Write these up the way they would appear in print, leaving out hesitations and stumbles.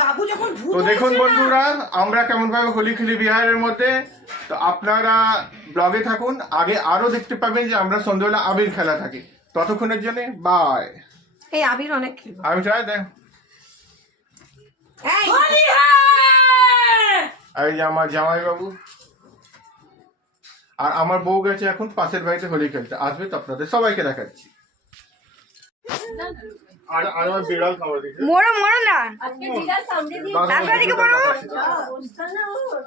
বাবু যখন তো দেখুন বন্ধুরা, আমরা কেমন ভাবে হোলি খেলি বিহারের মধ্যে। তো আপনারা ব্লগে থাকুন, আগে আরো দেখতে পাবেন যে আমরা সন্ধ্যাবেলা আবির খেলা থাকি। ততক্ষণের জন্য বাই। এই আবির অনেক খেলবো আমি চাই দেখ, এই যে আমার জামাই বাবু আর আমার বউ গেছে এখন পাশের বাড়িতে হোলি খেলতে, আসবে তো আপনাদের সবাইকে দেখাচ্ছি। আর আমার বিড়াল খাবার দিচ্ছে, মোড়ো মোড়ো না আজকে বিড়াল সামনে দিয়ে এদিকে বড় অবস্থা না ওর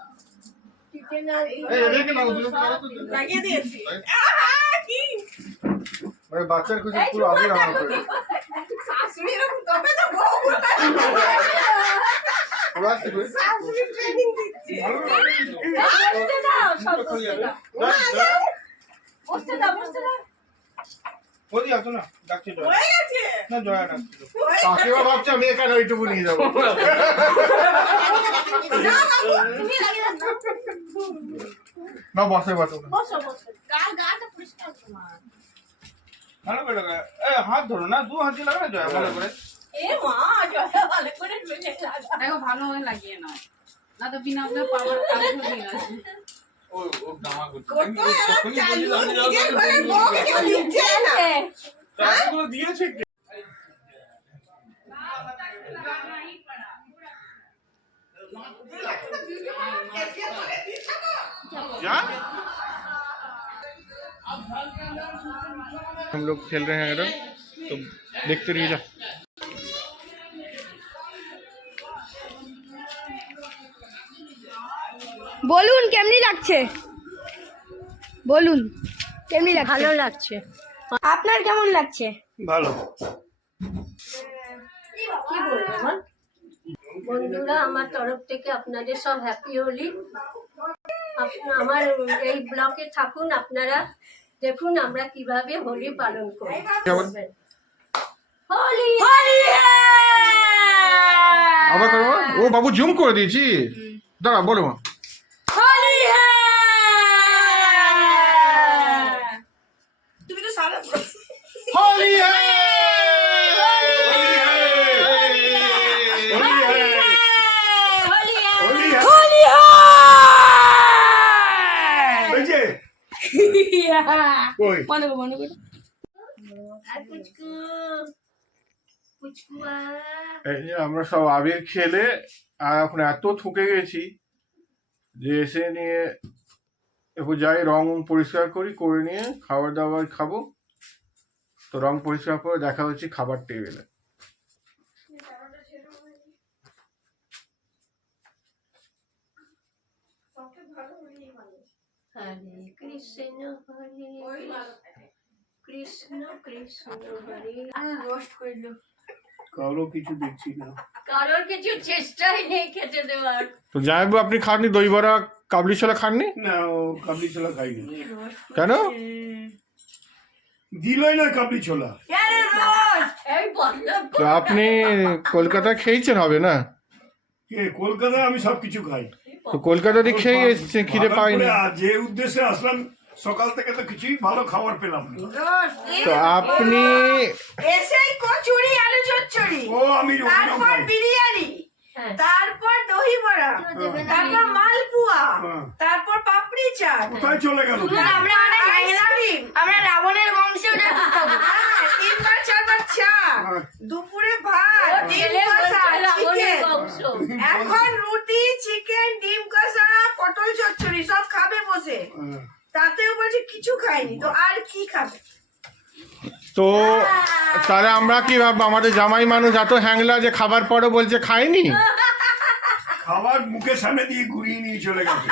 চিকেন আর এই এদিকে নাও, দুটো লাগিয়ে দিয়েছি কি মানে বাচ্চার খুশি পুরো আবির আমার করে শাশুড়ি এরকম তবে তো বউ পুরো আসছে করে শাশুড়ি ট্রেনিং দিচ্ছি বসতে দাও সব বসতে দাও বসতে দাও ওই আসো না, ডাকছি জয় হয়ে গেছে না, জয় ডাকছিল কাকিমা ভাবছে আমি এখানে ওইটুকু নিয়ে যাবো। না বাবু তুমি লাগিয়ে দাও না বসে বসো, বসো বসো গাটা পরিষ্কার তোমার ভালো করে লাগা, এই হাত ধরো না, দু হাত দিয়ে লাগা না জয়, ভালো করে। এ মা জয়া ভালো করে লুলে লাগা দেখো ভালো হয়ে লাগিয়ে নাও, না তো বিনা আপনার পাওয়ার কাজ হয়ে গেছে। ও দামা করছে কত এরা চালু নিজের ঘরে বউকে কেউ দিচ্ছে না টাকাগুলো দিয়েছে কে? जा हम लोग खेल रहे हैं इधर, तो देखते रहिए जा। বলুন কেমনি লাগছে, বলুন কেমনি লাগছে? ভালো লাগছে আপনার কেমন লাগছে? ভালো। কি বলবো বল বন্ধুরা, আমার তরফ থেকে আপনাদের সব হ্যাপি হোলি। আমার এই ব্লকে থাকুন, আপনারা দেখুন আমরা কিভাবে হোলি পালন করি। হোলি আবার করো, ও বাবু জুম করে দিয়েছি, দাঁড়া বলো। তুমি তো সারা होली है, होली है, होली है, होली है। बजे कोई মনে করো মনে করো আর পুচকু পুচকু এই যে আমরা সব আবির খেলে আর এখন এত থুকে গেছি যে এসে নিয়ে একটু যাই রং পরিষ্কার করি, করে নিয়ে খাবার দাবার খাবো। তো রং পরিষ্কার করে দেখা হচ্ছে খাবার টেবিলে। হরে কৃষ্ণ হরে কৃষ্ণ কৃষ্ণ হরে। রোস্ট করলো কারো কিছু দেখছি না, কারোর কিছু চেষ্টাই নেই খেতে দেওয়ার। তো যাইবো। আপনি খাননি দই বড়া কাবলি ছোলা খাননি? না, ও কাবলি ছোলা খাইনি। কেন? দিলই না কাবলি ছোলা। এই বললাম তো আপনি কলকাতায় খেয়েছেন হবে না? কে কলকাতায় আমি সবকিছু খাই। তো কলকাতাতে খেয়ে এসছেন, খিদে ভালো পাইনি। করে যে উদ্দেশ্যে আসলাম সকাল থেকে তো কিছুই ভালো খাবার পেলাম না। তো আপনি এসেই কচুরি আলু চচ্চড়ি, ও আমি ওখানেও তারপর খাই। বিরিয়ানি, হ্যাঁ। তারপর দহি বড়া, তারপর মালপুয়া, হ্যাঁ। তারপর পাপড়ি চাট। কোথায় চলে গেল? আমরা অনেক আইসক্রিম, আমরা রাবণের বংশে উঠে তিনবার চারবার চা, হ্যাঁ। দুপুরে ভাত, ডিম কষা, চিকেন, এখন রুটি, চিকেন, ডিম কষা, পটল চচ্চড়ি সব খাবে বসে। হ্যাঁ। তাতেও বলছে কিছু খাইনি, তো আর কি খাবে? তো তাহলে আমরা কি ভাববো? আমাদের জামাই মানুষ এত হ্যাংলা যে খাবার পরে বলছে খাইনি। খাবার মুখের সামনে দিয়ে ঘুরিয়ে নিয়ে চলে গেছে।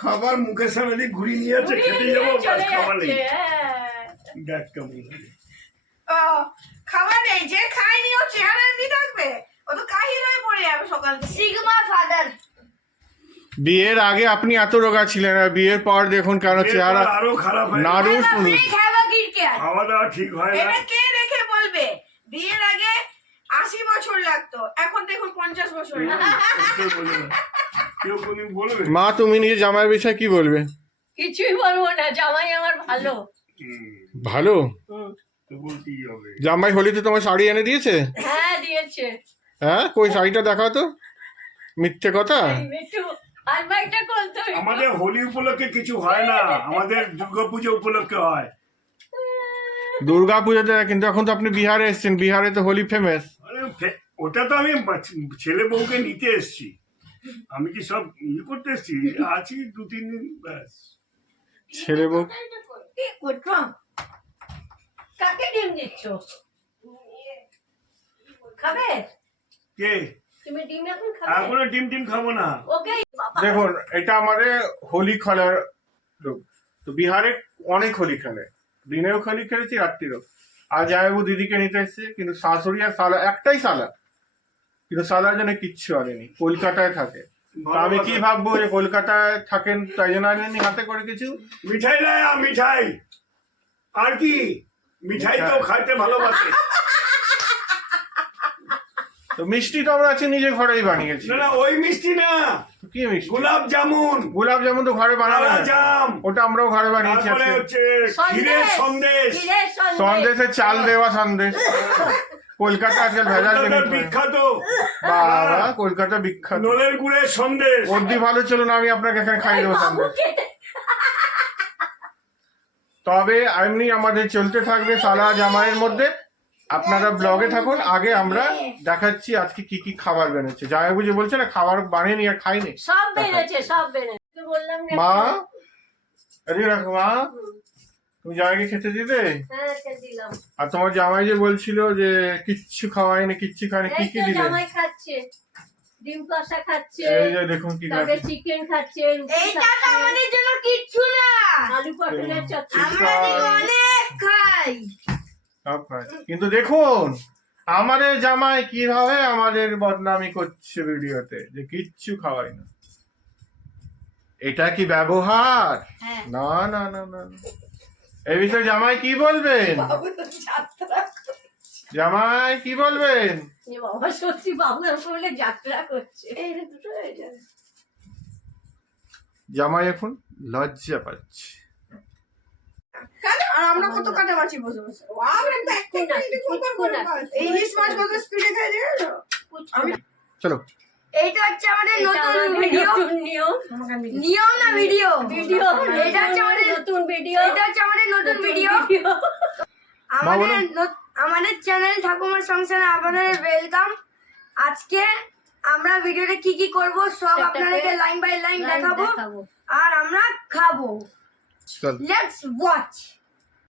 খাবার মুখের সামনে দিয়ে ঘুরিয়ে নিয়ে যাচ্ছে, খেতে যাবো বাস খাবার নেই। দেখ কেমন লাগে। ও খাবার নেই, যে খায়নি ও চেহারা এমনি থাকবে, ও তো কাহিল হয়ে পড়ে যাবে সকাল থেকে। Sigma father. বিয়ের আগে আপনি এত রোগা ছিলেন, আর বিয়ের পর দেখুন কেন চেহারা এরপর আরো খারাপ হয়। নাড়ু। খাওয়া দাওয়া ঠিক হয় না। এটা কে দেখে বলবে? বিয়ের আগে 80 বছর লাগতো, এখন দেখুন 50 বছর লাগে। কেউ বলবে না। কেউ কোনদিন বলবে? মা তুমি নিজে জামাইয়ের বিষয়ে কি বলবে? কিছুই বলবো না, জামাই আমার ভালো। ভালো? তো বলতেই হবে। জামাই হোলিতে তোমার শাড়ি এনে দিয়েছে? হ্যাঁ দিয়েছে। হ্যাঁ, কই শাড়িটা দেখাও তো। মিথ্যে কথা। একটু আলমারিটা খুলতে হবে। আমাদের হোলি উপলক্ষে কিছু হয় না, আমাদের দুর্গাপুজো উপলক্ষে হয়। দুর্গা পুজোতে, কিন্তু এখন তো আপনি বিহারে এসেছেন, বিহারে তো হোলি ফেমাস। আরে ওটা তো আমি ছেলে বউকে নিতে এসেছি, আমি কি সব ইয়ে করতে এসেছি? আছি 2-3 দিন ব্যাস। ছেলে বউ কি করছো? কাকে ডিম দিচ্ছ? খাবে? কে? তুমি ডিম এখন খাবে? এখনো ডিম খাবো না। ওকে বাবা। দেখুন, এটা আমাদের হোলি খেলার লোক। তো বিহারে অনেক হোলি খেলে, দিনেও হোলি খেলেছি, রাত্রিরও। আর জামাইবাবু দিদিকে নিতে এসছে, কিন্তু শাশুড়ি আর শালা, একটাই শালা, কিন্তু শালার জন্য কিচ্ছু আনেনি, কলকাতায় থাকে। তো আমি কি ভাববো যে কলকাতায় থাকেন, তাই জন্য আনেনি হাতে করে কিছু। মিঠাই লায়া, মিঠাই। আর কি? মিঠাই তো খাইতে ভালোবাসে। তো মিষ্টি তো আমরা আছি নিজে ঘরেই বানিয়েছি। না ওই মিষ্টি না, তো কি মিষ্টি? গোলাপ জামুন। গোলাপ জামুন তো ঘরে বানানো কালা হয়। জাম। ওটা আমরাও ঘরে বানিয়েছি তারপরে আজকে। হচ্ছে ক্ষীরের সন্দেশ। ক্ষীরের সন্দেশ। সন্দেশে চাল দেওয়া সন্দেশ। কলকাতা আজকাল ভেজাল কলকাতার জিনিস। বিখ্যাত বাবা, কলকাতা বিখ্যাত। নলের গুড়ের সন্দেশ। অবধি ভালো ছিল না, আমি আপনাকে এখানে খাইয়ে দেবো বাবু সন্দেশ। খেতে। তবে এমনি আমাদের চলতে থাকবে সালা জামাইয়ের মধ্যে। আপনারা ব্লগে থাকুন, আগে আমরা দেখাচ্ছি আজকে কি কি খাবার বেড়েছে। জামাইবাবু যে বলছে না খাবার বানিয়ে আর খাইনি। সব বেড়েছে, সব বেড়েছে। বললাম না। মা, এদিকে রাখো মা, তুমি জামাইকে খেতে দিবে? হ্যাঁ সে দিলাম। আর তোমার জামাই যে বলছিল যে কিচ্ছু খাওয়াইনি, কিচ্ছু খায়নি, কি এই কি তো দিলে? জামাই খাচ্ছে, ডিম কষা খাচ্ছে, এই যে দেখুন কি তারপরে খাচ্ছে। চিকেন খাচ্ছে, রুটি এইটা তো খাচ্ছে, আমাদের জন্য কিচ্ছু না, আলু পটলের চচ্চড়ি। আমরা দিকে অনেক খাই। সব খায়। কিন্তু দেখুন আমাদের জামাই কিভাবে আমাদের বদনামি করছে ভিডিওতে, যে কিচ্ছু খাওয়াই না। এটা কি ব্যবহার? হ্যাঁ। না না না না না। এই বিষয়ে জামাই কি বলবেন? জামাই কি বলবেন? এ বাবা, সত্যি বাবু এরকম বলে যাত্রা করছে। এইটা দুটো হয়ে যাবে। জামাই এখন লজ্জা পাচ্ছে। আর আমরা কত কাটামাছি বসে বসে। বাপরে, কুচকু না, কুচকু না, ইলিশ মাছ কত স্পিডে খাই দেখেছো? কুচকু না। চলো। এইটা হচ্ছে আমাদের এটা নতুন আমাদের ভিডিও। নতুন নিয়ম। নিয়ম না ভিডিও। ভিডিও। এটা হচ্ছে আমাদের নতুন ভিডিও। এটা হচ্ছে আমাদের নতুন ভিডিও। আমাদের চ্যানেল ঠাকুমার সংসারে আপনাদের ওয়েলকাম। আজকে আমরা ভিডিওতে কি কি করব সব সেটাকে আপনাদেরকে লাইন বাই লাইন দেখাবো দেখাবো। আর আমরা খাবো। চল। Let's watch.